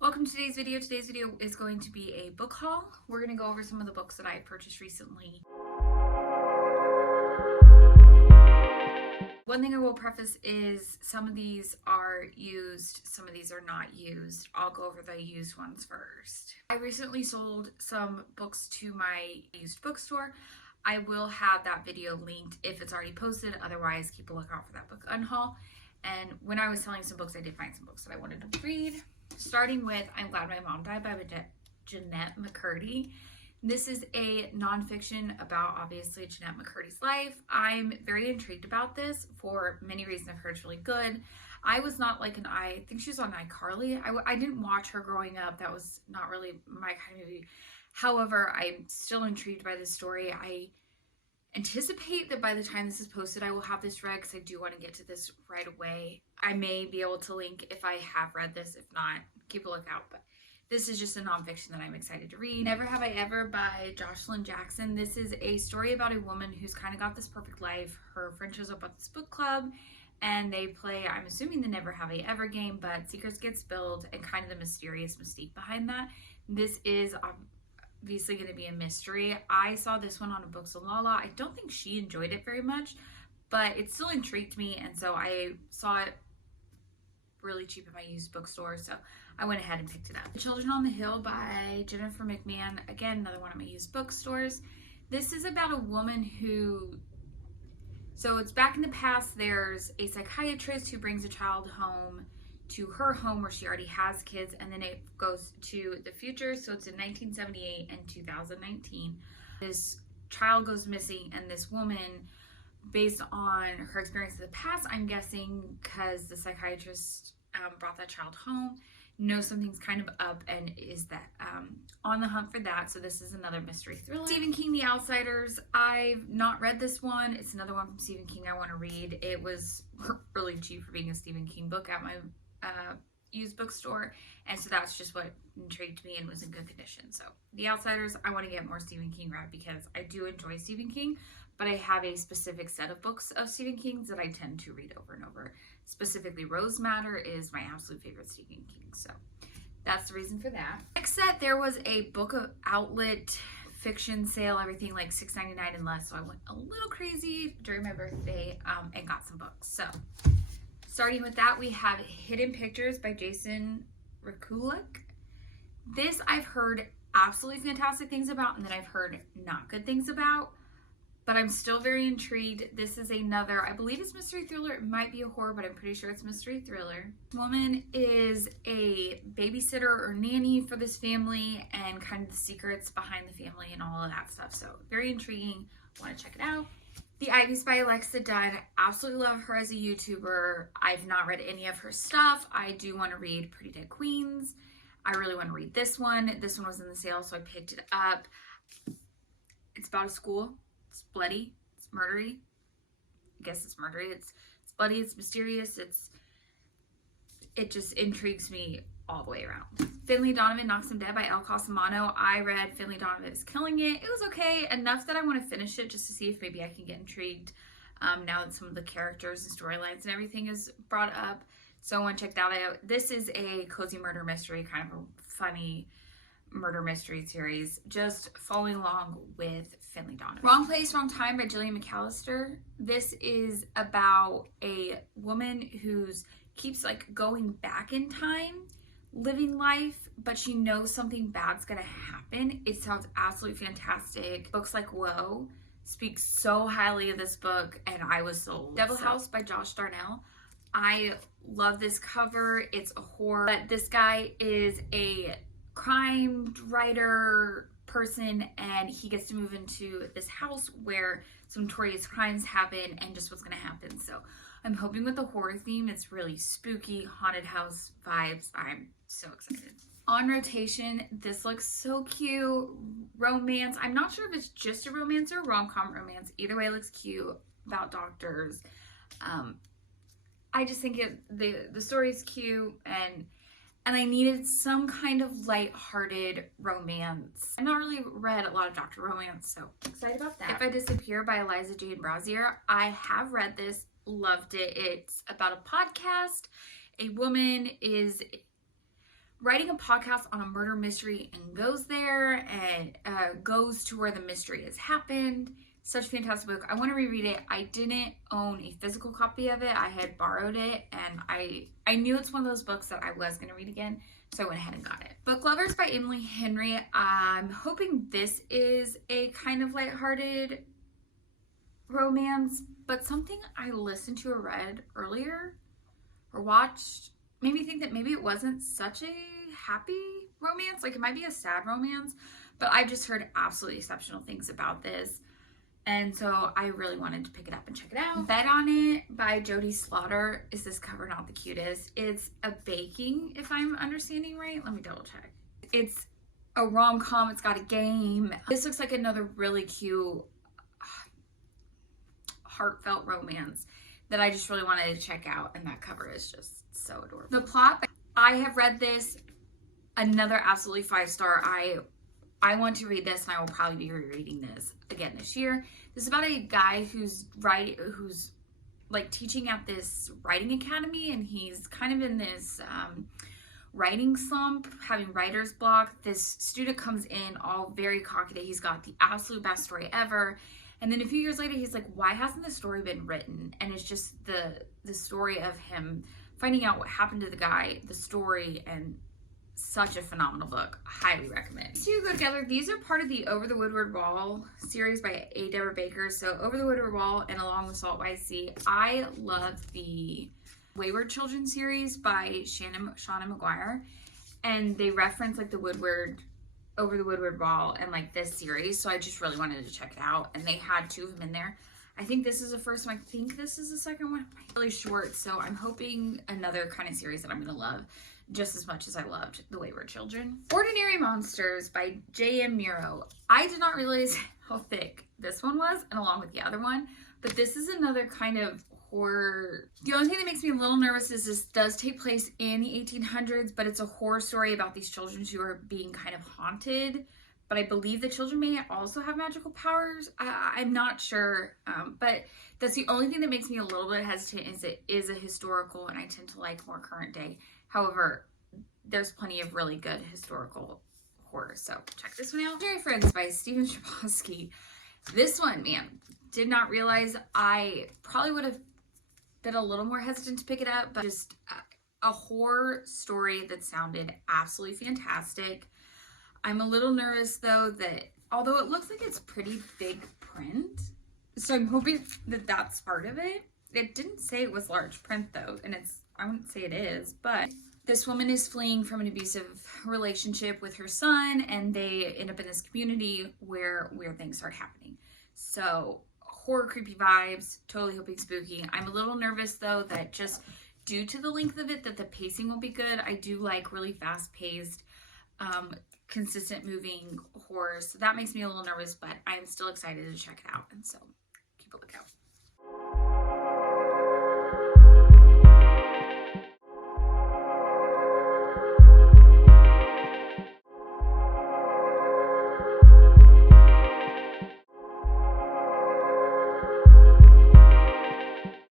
Welcome to today's video. Today's video is going to be a book haul. We're going to go over some of the books that I purchased recently. One thing I will preface is some of these are used, some of these are not used. I'll go over the used ones first. I recently sold some books to my used bookstore. I will have that video linked if it's already posted. Otherwise, keep a lookout for that book unhaul. And when I was selling some books, I did find some books that I wanted to read. Starting with I'm Glad My Mom Died by Jeanette McCurdy. This is a nonfiction about, obviously, Jeanette McCurdy's life. I'm very intrigued about this for many reasons. I've heard it's really good. I was not like I think she was on iCarly. I didn't watch her growing up. That was not really my kind of movie. However, I'm still intrigued by this story. I anticipate that by the time this is posted, I will have this read because I do want to get to this right away. I may be able to link if I have read this. If not, keep a lookout. But this is just a nonfiction that I'm excited to read. Never Have I Ever by Jocelyn Jackson. This is a story about a woman who's kind of got this perfect life. Her friend shows up at this book club and they play, I'm assuming, the Never Have I Ever game, but secrets get spilled and kind of the mysterious mystique behind that. This is obviously going to be a mystery. I saw this one on a Books of Lala. I don't think she enjoyed it very much, but it still intrigued me, and so I saw it really cheap at my used bookstore, so I went ahead and picked it up. The Children on the Hill by Jennifer McMahon. Again, another one of my used bookstores. This is about a woman who, so it's back in the past. There's a psychiatrist who brings a child home to her home where she already has kids, and then it goes to the future. So it's in 1978 and 2019. This child goes missing, and this woman, based on her experience in the past, I'm guessing because the psychiatrist brought that child home, knows something's kind of up and is that on the hunt for that. So this is another mystery thriller. Stephen King, The Outsiders. I've not read this one. It's another one from Stephen King I want to read. It was really cheap for being a Stephen King book at my used bookstore, and so that's just what intrigued me and was in good condition. So The Outsiders, I want to get more Stephen King read because I do enjoy Stephen King, but I have a specific set of books of Stephen King's that I tend to read over and over. Specifically, Rose Matter is my absolute favorite Stephen King, so that's the reason for that. Next set, there was a book of outlet fiction sale, everything like $6.99 and less, so I went a little crazy during my birthday and got some books. So starting with that, we have Hidden Pictures by Jason Rekulak. This I've heard absolutely fantastic things about, and then I've heard not good things about, but I'm still very intrigued. This is another, I believe it's mystery thriller. It might be a horror, but I'm pretty sure it's mystery thriller. This woman is a babysitter or nanny for this family and kind of the secrets behind the family and all of that stuff. So very intriguing. Want to check it out. The Ivies by Alexa Dunn. Absolutely love her as a YouTuber. I've not read any of her stuff. I do want to read Pretty Dead Queens. I really want to read this one. This one was in the sale, so I picked it up. It's about a school. It's bloody. It's murdery. I guess it's murdery. It's bloody. It's mysterious. It just intrigues me all the way around. Finley, Donovan Knocks Him Dead by El Cosimano. I read Finley, Donovan is Killing It. It was okay, enough that I want to finish it just to see if maybe I can get intrigued now that some of the characters and storylines and everything is brought up. So I want to check that out. This is a cozy murder mystery, kind of a funny murder mystery series. Just following along with Finley, Donovan. Wrong Place, Wrong Time by Jillian McAllister. This is about a woman who's keeps like going back in time, living life, but she knows something bad's gonna happen. It sounds absolutely fantastic. Books Like Whoa speak so highly of this book, and I was sold. Devil House by Josh Darnell. I love this cover. It's a horror, but this guy is a crime writer person, and he gets to move into this house where some notorious crimes happen and just what's gonna happen. So I'm hoping with the horror theme, it's really spooky, haunted house vibes. I'm so excited. On Rotation, this looks so cute. Romance. I'm not sure if it's just a romance or a rom-com romance. Either way, it looks cute. About doctors. I just think the story is cute, and I needed some kind of light-hearted romance. I've not really read a lot of doctor romance, so I'm excited about that. If I Disappear by Eliza Jane Brazier. I have read this, loved it. It's about a podcast. A woman is writing a podcast on a murder mystery and goes there and goes to where the mystery has happened. Such a fantastic book. I want to reread it. I didn't own a physical copy of it. I had borrowed it, and I knew it's one of those books that I was going to read again, so I went ahead and got it. Book Lovers by Emily Henry. I'm hoping this is a kind of lighthearted romance, but something I listened to or read earlier or watched made me think that maybe it wasn't such a happy romance. Like, it might be a sad romance, but I just heard absolutely exceptional things about this. And so I really wanted to pick it up and check it out. Bet on It by Jodie Slaughter. Is this cover not the cutest? It's a baking, if I'm understanding right. Let me double check. It's a rom-com. It's got a game. This looks like another really cute, heartfelt romance that I just really wanted to check out. And that cover is just so adorable. The plot, I have read this. Another absolutely 5-star. I want to read this, and I will probably be rereading this again this year. This is about a guy who's like teaching at this writing academy, and he's kind of in this writing slump, having writer's block. This student comes in all very cocky that he's got the absolute best story ever. And then a few years later, he's like, why hasn't the story been written? And it's just the story of him finding out what happened to the guy, the story, and such a phenomenal book. Highly recommend. These two go together. These are part of the Over the Woodward Wall series by A. Deborah Baker. So Over the Woodward Wall and Along the Saltwide Sea. I love the Wayward Children series by Shauna McGuire. And they reference like the Over the Woodward Wall and like this series. So I just really wanted to check it out. And they had 2 of them in there. I think this is the first one. I think this is the second one. Really short. So I'm hoping another kind of series that I'm going to love just as much as I loved The Wayward Children. Ordinary Monsters by J.M. Muro. I did not realize how thick this one was, and along with the other one, but this is another kind of horror. The only thing that makes me a little nervous is this does take place in the 1800s, but it's a horror story about these children who are being kind of haunted. But I believe the children may also have magical powers. I'm not sure, but that's the only thing that makes me a little bit hesitant is it is a historical, and I tend to like more current day. However, there's plenty of really good historical horror, so check this one out. Imaginary Friends by Stephen Chbosky. This one, man, did not realize I probably would have been a little more hesitant to pick it up, but just a horror story that sounded absolutely fantastic. I'm a little nervous though that although it looks like it's pretty big print, so I'm hoping that that's part of it. It didn't say it was large print though, and I wouldn't say it is, but this woman is fleeing from an abusive relationship with her son, and they end up in this community where weird things start happening. So horror, creepy vibes, totally hoping spooky. I'm a little nervous though that just due to the length of it that the pacing will be good. I do like really fast-paced, consistent moving horror, so that makes me a little nervous, but I'm still excited to check it out, and so keep a lookout.